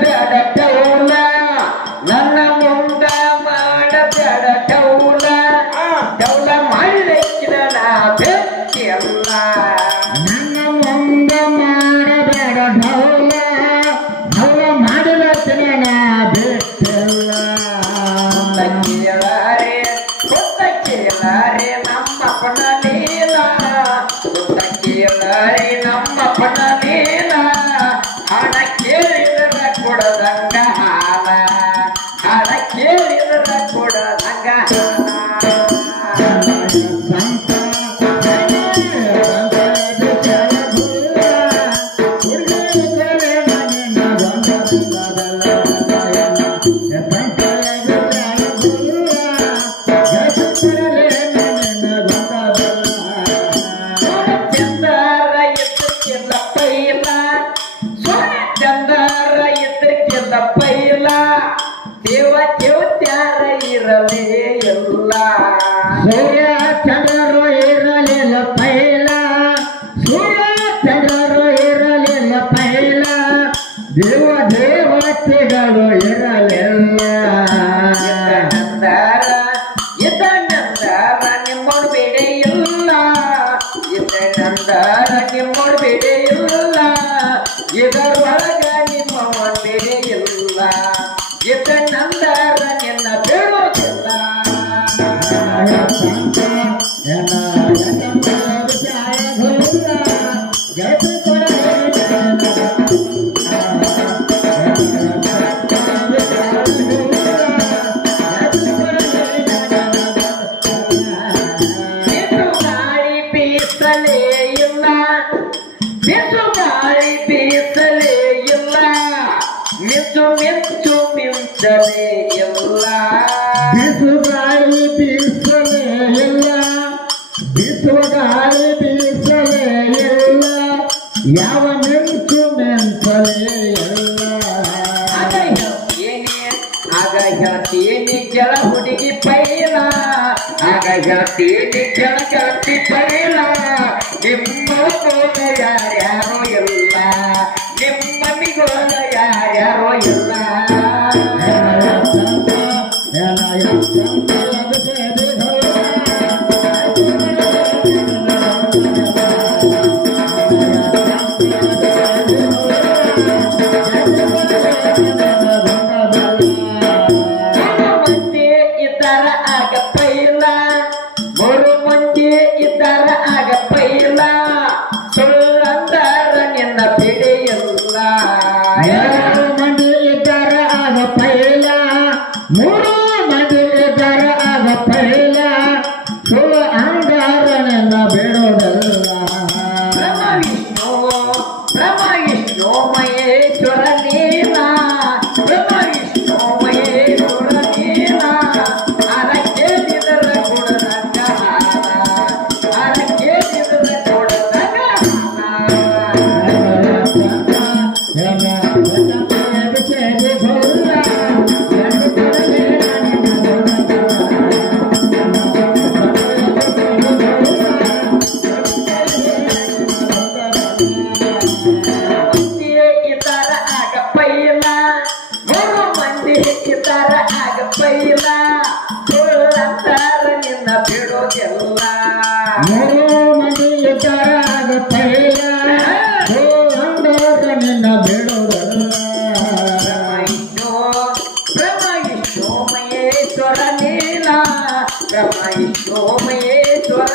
ಮಾಡಬೇಡ ಟೌಲ ನನ್ನ ಮುಂದ ಮಾಡಬೇಡ ಟೌಲ ಟೌಲ ಮಾಡಲಿಕ್ಕಿದ ನಾ ಬೆಕ್ಕಿಲ್ಲ ನನ್ನ ಮುಂದ ಮಾಡಬೇಡ ಢೌಲ ಢೌಲ ಮಾಡಲತ್ತಿನ ನಾ ಬೆಕ್ಕಿಲ್ಲ ಕೇಳಾರೆ ನಮ್ಮಪ್ಪನ ನೀಲ ಕೇಳಾರೆ ನಮ್ಮಪ್ಪನ ನೀಲ ಹಣ ಕೇಳಿದ್ರ ಕೊಡದಂಗ ಹಾಲ ಹಣ ಕೇಳಿದ್ರ ಕೊಡದಂಗ ಚಂದರ ಎತ್ತಕ್ಕೆಲ್ಲ ಪೈಲ ದೇವ ದೇವತ್ಯಾರ ಇರಲೇ ಎಲ್ಲ ಸೂರ್ಯ ಚಂದ್ರರು ಇರಲಿಲ್ಲ ಪೈಲ ಸೂರ್ಯ ಚಂದ್ರರು ಇರಲಿಲ್ಲ ಪೈಲ ದೇವ ದೇವತೆಗಳು ಇರಲಿಲ್ಲ ಇದ್ದ ನಂದರ ನಿಮ್ಮೋಡು ಬೇಡ ಇಲ್ಲ ಇದ್ದ ನಂದರ ನಿಮ್ಮೋಡು ಬೇಡ ಇಲ್ಲ ಇದರೊಳಗ ನಿಮ್ಮ ಬೇರೆ ಇಲ್ಲ ಇದ್ದ ನಂದರ ನಿನ್ನ ಬೇಡೋದಿಲ್ಲ ಗಾಳಿ ಬೀಸಲೇ ಇಲ್ಲ ಬಿಸು ಗಾಳಿ ಬೀಸಲೇ ಇಲ್ಲ ಮಿಂಚು ಮಿಂಚು ಮಿಂಚಲೇ ಇಲ್ಲ ಬಿಸು ಗಾಳಿ ಬೀಸಲೇ ಇಲ್ಲ ಬಿಸು ಗಾಳಿ ಬೀಸಲೇ ಇಲ್ಲ ಯಾವ ಮಿಂಚು ಮಿಂಚಲೇ ಇಲ್ಲ ಆಗ ಹೇಳ್ತೀನಿ ಕೆಳ ಹುಡುಗಿ ಪೈಲ ಆಗ ಹೇಳ್ತೀನಿ ಕೆಳ ಗೆಳತಿ ಪೈಲ ನಿಮ್ಮ ಕೋಲ ಯಾರ್ಯಾರೋ ಇಲ್ಲ ನಿಮ್ಮ ಮಿಗೋಲ ಯಾರ್ಯಾರೋ ಇಲ್ಲ ಮೂರು ಮಂದಿ ಇದ್ದಾರ ಆಗ ಪೈಲ ಸುಳ್ಳಂದಾರ ನಿನ್ನ ಬಿಡಿಯಿಲ್ಲ ಎರಡು ಮಂದಿ ಇದ್ದಾರ ಆಗ ಪೈಲ ಮೂರು ಮಂದಿ ಇದ್ದಾರ ಆಗ ಪೈಲ ಸುಳ್ಳು ಅಂದಾರ ನಿನ್ನ ಬಿಡೋದಲ್ಲ ಬ್ರಹ್ಮ ವಿಷ್ಣು ಮಹೇಶ್ವರ ನೀಲ ಬ್ರಹ್ಮ ವಿಷ್ಣು ಮಹೇಶ್ವರ ನೀಲ ಅರಕ್ಕೆ ನಿದರ ಕೊಡದಂಗ ಅರಕ್ಕೆ ನಿದರ ಕೊಡದಂಗ ಇತರ ಆಗ ಪೈಲ ಮೂರು ಮಂದಿ ಇತರ ಆಗ ಪೈಲ ಸುಳ್ಳಂತಾರ ನಿನ್ನ ಬಿಡೋದಿಲ್ಲ ಮೂರು ಮಂದಿ ಇದ್ದಾರ ಆಗ ಪೈಲ ಸುಳ್ಳಂದಾರ ನಿನ್ನ ಬಿಡೋದಲ್ಲ ಬ್ರಹ್ಮ ವಿಷ್ಣು ಮಹೇಶ್ವರ ನೀಲ ಬ್ರಹ್ಮ ವಿಷ್ಣು ಮಹೇಶ್ವರ